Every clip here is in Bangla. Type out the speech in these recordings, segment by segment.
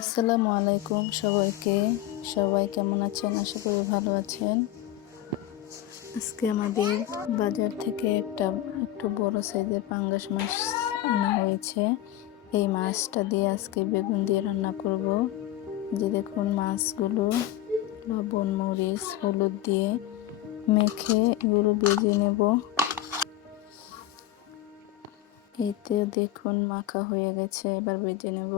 আসসালামু আলাইকুম সবাইকে। সবাই কেমন আছেন? আশা করি ভালো আছেন। আজকে আমাদের বাজার থেকে একটু বড় সাইজের পাঙ্গাস মাছ আনা হয়েছে। এই মাছটা দিয়ে আজকে বেগুন দিয়ে রান্না করব। যে দেখুন মাছগুলো লবণ মরিচ হলুদ দিয়ে মেখে এগুলো ভেজে নেব। এইতে দেখুন মাখা হয়ে গেছে, এবার ভেজে নেব।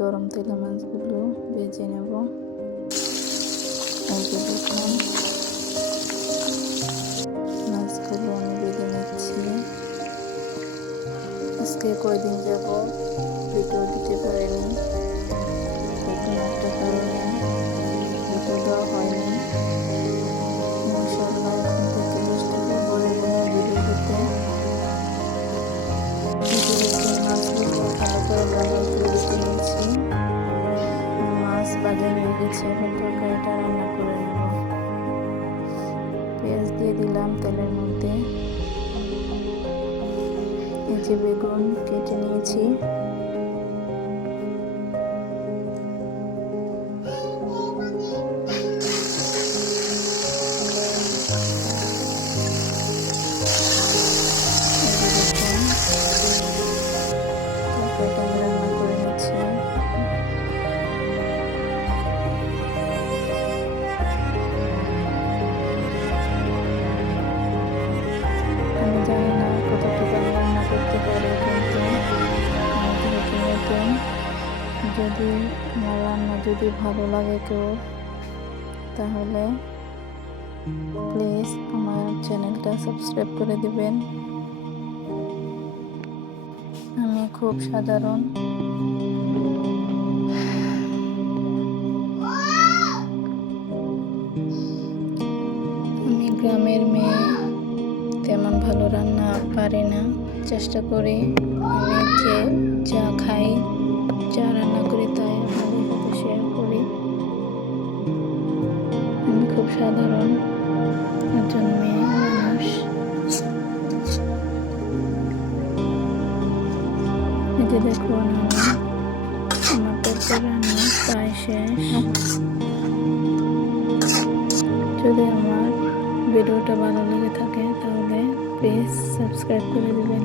গরম তেলে মাছগুলো ভেজে নেব। এই যে দেখুন মাছগুলো আমি ভেজে নিচ্ছি। আজকে কয়দিন যাব ভিডিও দিতে পারিনি, কোনো একটা কারণে ভিডিও দেওয়া হয়নি। ইনশাআল্লাহ এখন থেকে চেষ্টা করবো রেগুলার ভিডিও দিতে। মাছগুলো ভালো করে বাজার করে রেখে নিয়েছি। মাছ বাজার হয়ে গেছে, এখন তরকারিটা রান্না করে নেব। পেঁয়াজ দিয়ে দিলাম তেলের মধ্যে। এই যে বেগুন কেটে নিয়েছি। তরকারিটা আমি রান্না করে নিচ্ছি। আমি জানি না কতটুকু আমি রান্না করতে পারি, কিন্তু যদি আমার রান্না যদি ভালো লাগে কেউ, তাহলে প্লিজ আমার চ্যানেলটা সাবস্ক্রাইব করে দিবেন। আমি খুব সাধারণ, আমি গ্রামের মেয়ে, তেমন ভালো রান্না পারি না। চেষ্টা করি আমি যা খাই, যা রান্না করি তাই আপনাদের সাথে শেয়ার করি। আমি খুব সাধারণ একজন মেয়ে মানুষ। এই যে দেখুন আমার তরকারি রান্না প্রায় শেষ। যদি আমার ভিডিওটা ভালো লেগে থাকে তাহলে প্লিজ সাবস্ক্রাইব করে দিবেন।